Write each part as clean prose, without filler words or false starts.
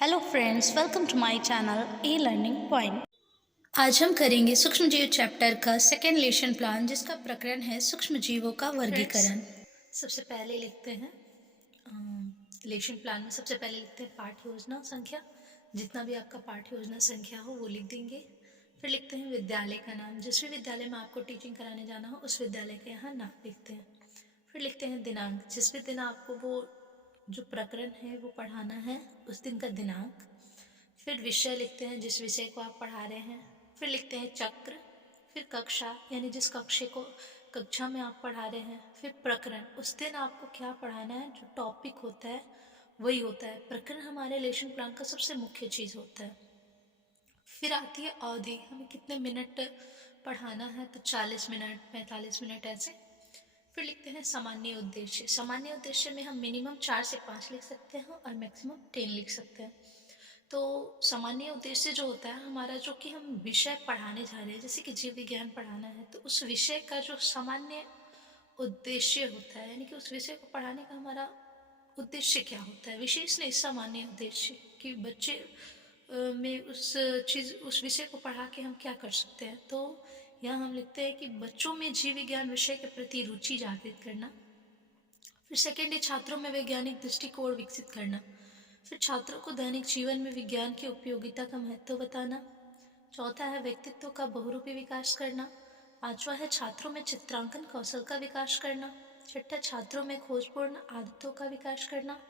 Hello friends, welcome to my channel a learning point. आज हम करेंगे सूक्ष्म जीव चैप्टर का सेकेंड लेसन प्लान, जिसका प्रकरण है सूक्ष्म जीवों का वर्गीकरण। सबसे पहले लिखते हैं लेसन प्लान में सबसे पहले लिखते हैं पाठ योजना संख्या। जितना भी आपका पाठ योजना संख्या हो वो लिख देंगे। फिर लिखते हैं विद्यालय का नाम, जिस भी विद्यालय में आपको टीचिंग कराने जाना हो उस विद्यालय का यहाँ नाम लिखते हैं। फिर लिखते हैं दिनांक, जिस भी दिन आपको वो जो प्रकरण है वो पढ़ाना है उस दिन का दिनांक। फिर विषय लिखते हैं, जिस विषय को आप पढ़ा रहे हैं। फिर लिखते हैं चक्र। फिर कक्षा, यानी जिस कक्षा में आप पढ़ा रहे हैं। फिर प्रकरण, उस दिन आपको क्या पढ़ाना है, जो टॉपिक होता है वही होता है। प्रकरण हमारे लेसन प्लान का सबसे मुख्य चीज़ होता है। फिर आती है अवधि, हमें कितने मिनट पढ़ाना है, तो 40 मिनट 45 मिनट ऐसे। फिर लिखते हैं सामान्य उद्देश्य। सामान्य उद्देश्य में हम मिनिमम 4 से 5 लिख सकते हैं और मैक्सिमम 10 लिख सकते हैं। तो सामान्य उद्देश्य जो होता है हमारा, जो कि हम विषय पढ़ाने जा रहे हैं, जैसे कि जीव विज्ञान पढ़ाना है, तो उस विषय का जो सामान्य उद्देश्य होता है, यानी कि उस विषय को पढ़ाने का हमारा उद्देश्य क्या होता है, विशेष नहीं सामान्य उद्देश्य, कि बच्चे में उस विषय को पढ़ा के हम क्या कर सकते हैं। तो यहाँ हम लिखते हैं कि बच्चों में जीव विज्ञान विषय के प्रति रुचि जागृत करना। फिर सेकेंड है छात्रों में वैज्ञानिक दृष्टिकोण विकसित करना। फिर छात्रों को दैनिक जीवन में विज्ञान की उपयोगिता का महत्व बताना। चौथा है व्यक्तित्व का बहुरूपी विकास करना। पांचवा है छात्रों में चित्रांकन कौशल का विकास करना। छठा छात्रों में खोजपूर्ण आदतों का विकास करना।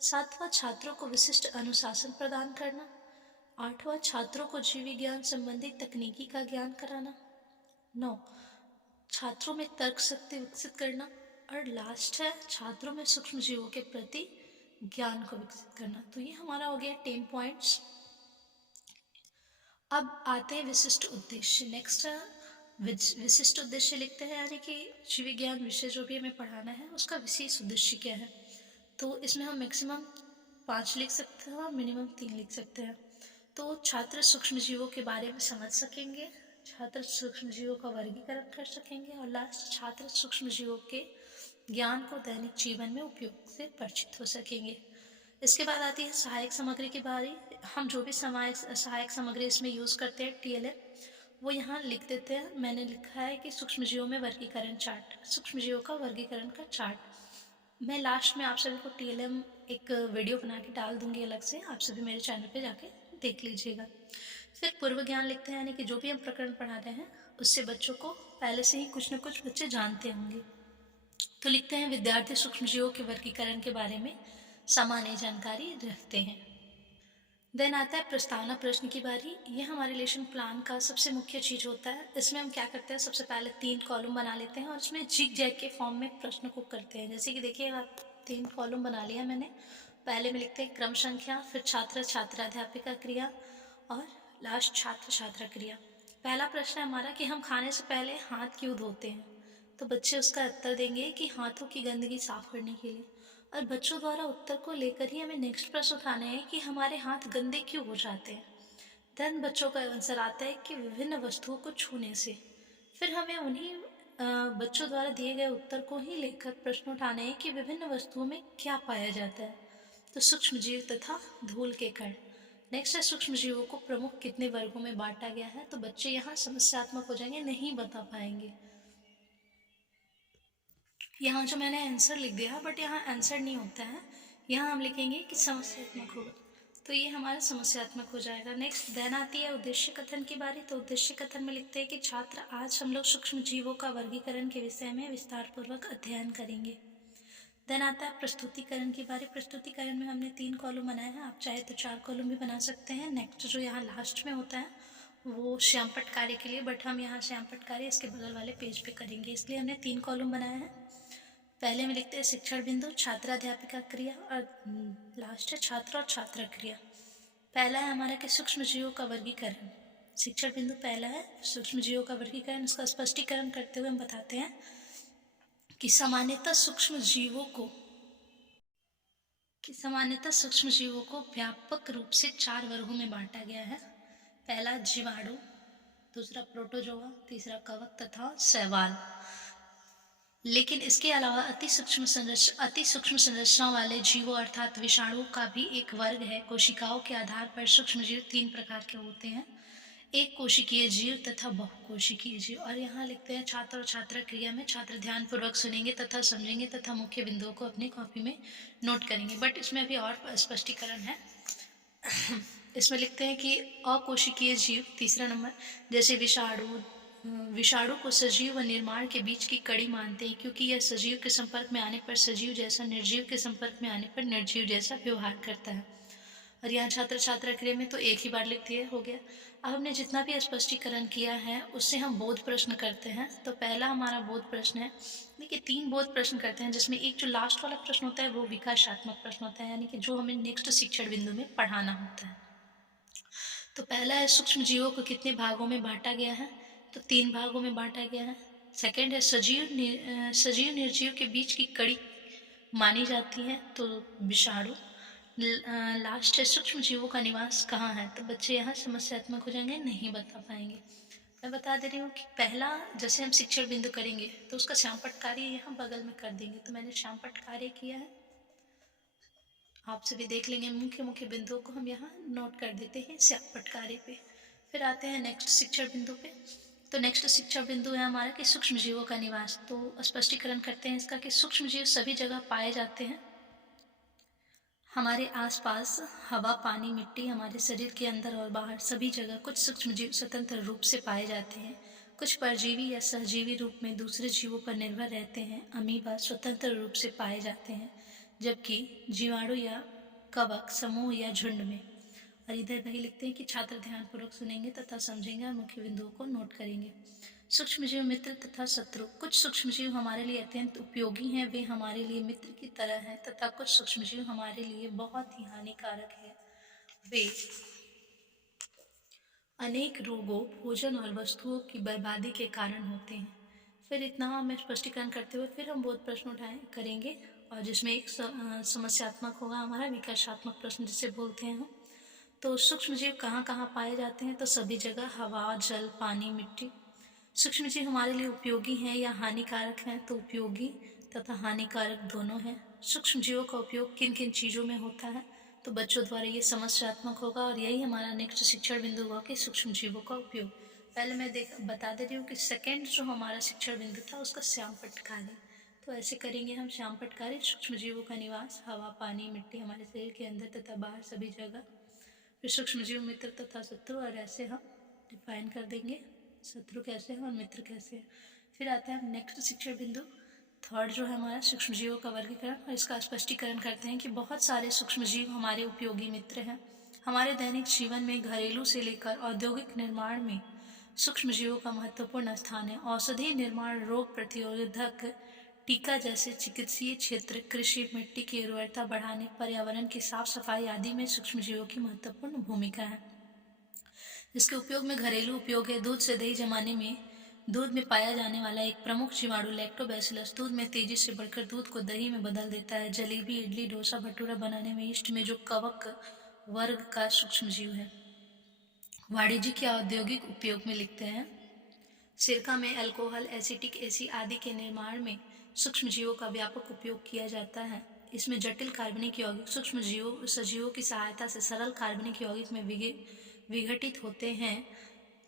सातवां छात्रों को विशिष्ट अनुशासन प्रदान करना। आठवां छात्रों को जीव विज्ञान संबंधी तकनीकी का ज्ञान कराना। 9 छात्रों में तर्क शक्ति विकसित करना। और लास्ट है छात्रों में सूक्ष्म जीवों के प्रति ज्ञान को विकसित करना। तो ये हमारा हो गया 10 पॉइंट्स। अब आते हैं विशिष्ट उद्देश्य। नेक्स्ट विशिष्ट उद्देश्य लिखते हैं, यानी कि जीव विज्ञान विषय जो भी हमें पढ़ाना है उसका विशेष उद्देश्य क्या है। तो इसमें हम मैक्सिमम 5 लिख सकते हैं और मिनिमम 3 लिख सकते हैं। तो छात्र सूक्ष्म जीवों के बारे में समझ सकेंगे, छात्र सूक्ष्म जीवों का वर्गीकरण कर सकेंगे, और लास्ट छात्र सूक्ष्म जीवों के ज्ञान को दैनिक जीवन में उपयोग से परिचित हो सकेंगे। इसके बाद आती है सहायक सामग्री की बारी। हम जो भी सहायक सामग्री इसमें यूज़ करते हैं TLM, वो यहाँ लिख देते हैं। मैंने लिखा है कि सूक्ष्म जीवों में वर्गीकरण चार्ट, सूक्ष्म जीवों का वर्गीकरण का चार्ट। मैं लास्ट में आप सभी को TLM एक वीडियो बना के डाल दूंगी अलग से, आप सभी मेरे चैनल पे जाके देख लीजिएगा। फिर पूर्व ज्ञान लिखते हैं, यानी कि जो भी हम प्रकरण पढ़ा रहे हैं उससे बच्चों को पहले से ही कुछ न कुछ बच्चे जानते होंगे। तो लिखते हैं विद्यार्थी सूक्ष्म जीवों के वर्गीकरण के बारे में सामान्य जानकारी रखते हैं। देन आता है प्रस्तावना प्रश्न की बारी। ये हमारे लेसन प्लान का सबसे मुख्य चीज़ होता है। इसमें हम क्या करते हैं, सबसे पहले 3 कॉलम बना लेते हैं और इसमें जिग जैग के फॉर्म में प्रश्न को करते हैं। जैसे कि देखिए, आप 3 कॉलम बना लिया मैंने। पहले में लिखते हैं क्रम संख्या, फिर छात्र छात्राध्यापिका क्रिया, और लास्ट छात्र छात्रा क्रिया। पहला प्रश्न है हमारा कि हम खाने से पहले हाथ क्यों धोते हैं। तो बच्चे उसका उत्तर देंगे कि हाथों की गंदगी साफ करने के लिए। और बच्चों द्वारा उत्तर को लेकर ही हमें नेक्स्ट प्रश्न उठाने हैं कि हमारे हाथ गंदे क्यों हो जाते हैं। देन बच्चों का आंसर आता है कि विभिन्न वस्तुओं को छूने से। फिर हमें उन्हीं बच्चों द्वारा दिए गए उत्तर को ही लेकर प्रश्न उठाने हैं कि विभिन्न वस्तुओं में क्या पाया जाता है। तो सूक्ष्म जीव तथा धूल के कण। नेक्स्ट है सूक्ष्म जीवों को प्रमुख कितने वर्गों में बांटा गया है। तो बच्चे यहाँ समस्यात्मक हो जाएंगे, नहीं बता पाएंगे। यहाँ जो मैंने आंसर लिख दिया, बट यहाँ आंसर नहीं होता है, यहाँ हम लिखेंगे कि समस्यात्मक होगा। तो ये हमारा समस्यात्मक हो जाएगा। नेक्स्ट देन आती है उद्देश्य कथन की बारी। तो उद्देश्य कथन में लिखते हैं कि छात्र, आज हम लोग सूक्ष्म जीवों का वर्गीकरण के विषय में विस्तार पूर्वक अध्ययन करेंगे। देन आता है प्रस्तुतिकरण की बारी। प्रस्तुतिकरण में हमने 3 कॉलम बनाए हैं, आप चाहे तो 4 कॉलम भी बना सकते हैं। नेक्स्ट जो यहाँ लास्ट में होता है वो श्यामपट्ट कार्य के लिए, बट हम यहाँ श्यामपट्ट कार्य इसके बगल वाले पेज पे करेंगे, इसलिए हमने 3 कॉलम बनाए हैं। पहले में लिखते हैं शिक्षण बिंदु, छात्राध्यापिका क्रिया, और लास्ट है छात्र और छात्रा क्रिया। पहला है हमारा कि सूक्ष्म जीवों का वर्गीकरण। शिक्षण बिंदु पहला है सूक्ष्म जीवों का वर्गीकरण। इसका स्पष्टीकरण करते हुए हम बताते हैं कि सामान्यतः सूक्ष्म जीवों को व्यापक रूप से 4 वर्गों में बांटा गया है। पहला जीवाणु, दूसरा प्रोटोजोआ, तीसरा कवक तथा शैवाल। लेकिन इसके अलावा अति सूक्ष्म संरचना वाले जीवों अर्थात विषाणुओं का भी एक वर्ग है। कोशिकाओं के आधार पर सूक्ष्म जीव 3 प्रकार के होते हैं, एक कोशिकीय जीव तथा बहुकोशिकीय जीव। और यहाँ लिखते हैं छात्र और छात्रा क्रिया में छात्र ध्यान पूर्वक सुनेंगे तथा समझेंगे तथा मुख्य बिंदुओं को अपनी कॉपी में नोट करेंगे। बट इसमें अभी और स्पष्टीकरण है। इसमें लिखते हैं कि अकोशिकीय जीव तीसरा नंबर, जैसे विषाणु को सजीव व निर्माण के बीच की कड़ी मानते हैं, क्योंकि यह सजीव के संपर्क में आने पर सजीव जैसा, निर्जीव के संपर्क में आने पर निर्जीव जैसा व्यवहार करता है। और यहाँ छात्र छात्रा क्रिया में तो एक ही बार लिख दिए, हो गया। अब हमने जितना भी स्पष्टीकरण किया है उससे हम बोध प्रश्न करते हैं। तो पहला हमारा बोध प्रश्न है, देखिए 3 बोध प्रश्न करते हैं, जिसमें एक जो लास्ट वाला प्रश्न होता है वो विकासात्मक प्रश्न होता है, यानी कि जो हमें नेक्स्ट शिक्षण बिंदु में पढ़ाना होता है। तो पहला है सूक्ष्म जीवों को कितने भागों में बांटा गया है, तो 3 भागों में बांटा गया है। सेकंड है सजीव निर्जीव के बीच की कड़ी मानी जाती है, तो विषाणु। लास्ट है सूक्ष्म जीवों का निवास कहाँ है, तो बच्चे यहाँ समस्यात्मक हो जाएंगे, नहीं बता पाएंगे। मैं बता दे रही हूँ कि पहला जैसे हम शिक्षण बिंदु करेंगे तो उसका श्यामपट्ट कार्य यहाँ बगल में कर देंगे, तो मैंने श्यामपट्ट कार्य किया है, आपसे भी देख लेंगे। मुख्य मुख्य बिंदुओं को हम यहाँ नोट कर देते हैं श्यामपट्ट कार्य पे। फिर आते हैं नेक्स्ट शिक्षण बिंदु पे। तो नेक्स्ट शिक्षण बिंदु है हमारा कि सूक्ष्म जीवों का निवास। तो स्पष्टीकरण करते हैं इसका कि सूक्ष्म जीव सभी जगह पाए जाते हैं, हमारे आसपास हवा, पानी, मिट्टी, हमारे शरीर के अंदर और बाहर सभी जगह कुछ सूक्ष्म जीव स्वतंत्र रूप से पाए जाते हैं। कुछ परजीवी या सहजीवी रूप में दूसरे जीवों पर निर्भर रहते हैं। अमीबा स्वतंत्र रूप से पाए जाते हैं, जबकि जीवाणु या कवक समूह या झुंड में। और इधर वही लिखते हैं कि छात्र ध्यानपूर्वक सुनेंगे तथा समझेंगे और मुख्य बिंदुओं को नोट करेंगे। सूक्ष्मजीव मित्र तथा शत्रु। कुछ सूक्ष्मजीव हमारे लिए अत्यंत उपयोगी हैं, वे हमारे लिए मित्र की तरह हैं, तथा कुछ सूक्ष्मजीव हमारे लिए बहुत ही हानिकारक हैं, वे अनेक रोगों, भोजन और वस्तुओं की बर्बादी के कारण होते हैं। फिर इतना हमें स्पष्टीकरण करते हुए फिर हम बोध प्रश्न करेंगे, और जिसमें एक समस्यात्मक होगा हमारा विकासात्मक प्रश्न जिसे बोलते हैं हम। तो सूक्ष्मजीव कहाँ कहाँ पाए जाते हैं, तो सभी जगह, हवा, जल, पानी, मिट्टी। सूक्ष्मजीव हमारे लिए उपयोगी हैं या हानिकारक हैं, तो उपयोगी तथा हानिकारक दोनों हैं। सूक्ष्मजीवों का उपयोग किन किन चीज़ों में होता है, तो बच्चों द्वारा ये समस्यात्मक होगा, और यही हमारा नेक्स्ट शिक्षण बिंदु होगा कि सूक्ष्मजीवों का उपयोग। पहले मैं बता दे रही हूँ कि सेकेंड जो हमारा शिक्षण बिंदु था उसका श्यामपट्ट कार्य। तो ऐसे करेंगे हम श्यामपट्ट कार्य, सूक्ष्मजीवों का निवास, हवा, पानी, मिट्टी, हमारे शरीर के अंदर तथा बाहर सभी जगह। फिर सूक्ष्मजीव मित्र तथा शत्रु, और ऐसे हम डिफाइन कर देंगे शत्रु कैसे हैं और मित्र कैसे हैं। फिर आते हैं हम नेक्स्ट शिक्षण बिंदु थर्ड जो है हमारा सूक्ष्मजीवों का वर्गीकरण, और इसका स्पष्टीकरण करते हैं कि बहुत सारे सूक्ष्मजीव हमारे उपयोगी मित्र हैं। हमारे दैनिक जीवन में घरेलू से लेकर औद्योगिक निर्माण में सूक्ष्मजीवों का महत्वपूर्ण स्थान है। औषधि निर्माण, रोग प्रतिरोधक, टीका जैसे चिकित्सीय क्षेत्र, कृषि, मिट्टी की उर्वरता बढ़ाने, पर्यावरण की साफ सफाई आदि में सूक्ष्मजीवों की महत्वपूर्ण भूमिका है। इसके उपयोग में घरेलू उपयोग है। दूध से दही जमाने में दूध में पाया जाने वाला एक प्रमुख जीवाणु लैक्टोबैसिलस दूध में तेजी से बढ़कर दूध को दही में बदल देता है। जलेबी, इडली, डोसा, भटूरा बनाने में ईस्ट में जो कवक वर्ग का सूक्ष्मजीव है। वाणिज्यिक या औद्योगिक उपयोग में लिखते हैं, सिरका में अल्कोहल, एसिटिक एसिड आदि के निर्माण में सूक्ष्मजीवों का व्यापक उपयोग किया जाता है। इसमें जटिल कार्बनिक यौगिक सूक्ष्मजीवों सजीवों की सहायता से सरल कार्बनिक यौगिक में विघटित होते हैं।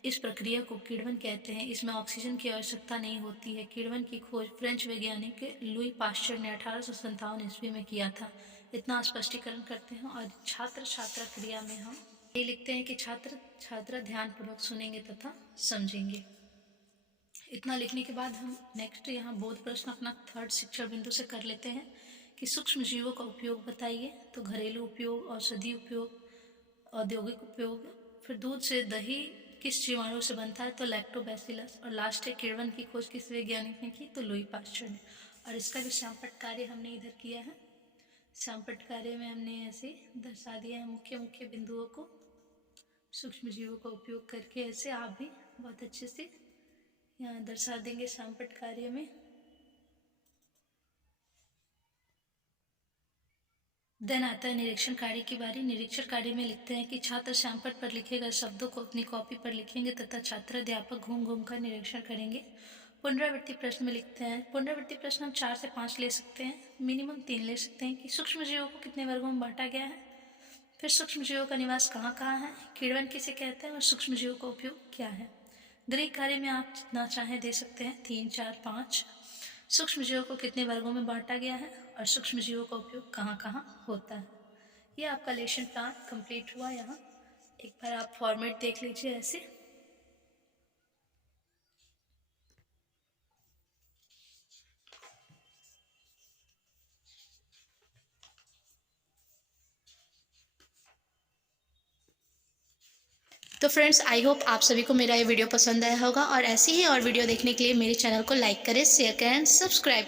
इस प्रक्रिया को किण्वन कहते हैं। इसमें ऑक्सीजन की आवश्यकता नहीं होती है। किण्वन की खोज फ्रेंच वैज्ञानिक लुई पाश्चर ने 1857 ईस्वी में किया था। इतना स्पष्टीकरण करते हैं, और छात्र छात्रा क्रिया में हम ये लिखते हैं कि छात्र छात्रा ध्यानपूर्वक सुनेंगे तथा समझेंगे। इतना लिखने के बाद हम नेक्स्ट यहाँ बोध प्रश्न अपना थर्ड शिक्षण बिंदु से कर लेते हैं कि सूक्ष्म जीवों का उपयोग बताइए। तो घरेलू उपयोग, औषधि उपयोग, औद्योगिक उपयोग। फिर दूध से दही किस जीवाणु से बनता है, तो लैक्टोबैसिलस। और लास्ट है किण्वन की खोज किस वैज्ञानिक ने की, तो लुई पाश्चर ने। और इसका भी श्यामपट्ट कार्य हमने इधर किया है। श्यामपट्ट कार्य में हमने ऐसे दर्शा दिया है मुख्य मुख्य बिंदुओं को सूक्ष्म जीवों का उपयोग करके। ऐसे आप भी बहुत अच्छे से यहाँ दर्शा देंगे श्यामपट्ट कार्य में। देन आता है निरीक्षण कार्य की बारी। निरीक्षण कार्य में लिखते हैं कि छात्र श्यामपट्ट पर लिखे गए शब्दों को अपनी कॉपी पर लिखेंगे तथा छात्र अध्यापक घूम घूम कर निरीक्षण करेंगे। पुनरावृत्ति प्रश्न में लिखते हैं, पुनरावृत्ति प्रश्न हम 4 से 5 ले सकते हैं, मिनिमम 3 ले सकते हैं कि सूक्ष्म जीवों को कितने वर्गों में बांटा गया है, फिर सूक्ष्म जीवों का निवास कहाँ कहाँ है, कीड़वन किसे कहते हैं और सूक्ष्म जीवों का उपयोग क्या है। गृह कार्य में आप जितना चाहें दे सकते हैं, 3, 4, 5। सूक्ष्म जीवों को कितने वर्गों में बांटा गया है और सूक्ष्म जीवों का उपयोग कहाँ कहाँ होता है। ये आपका लेशन प्लान कंप्लीट हुआ। यहाँ एक बार आप फॉर्मेट देख लीजिए ऐसे। तो फ्रेंड्स, आई होप आप सभी को मेरा ये वीडियो पसंद आया होगा और ऐसी ही और वीडियो देखने के लिए मेरे चैनल को लाइक करें, शेयर करें, सब्सक्राइब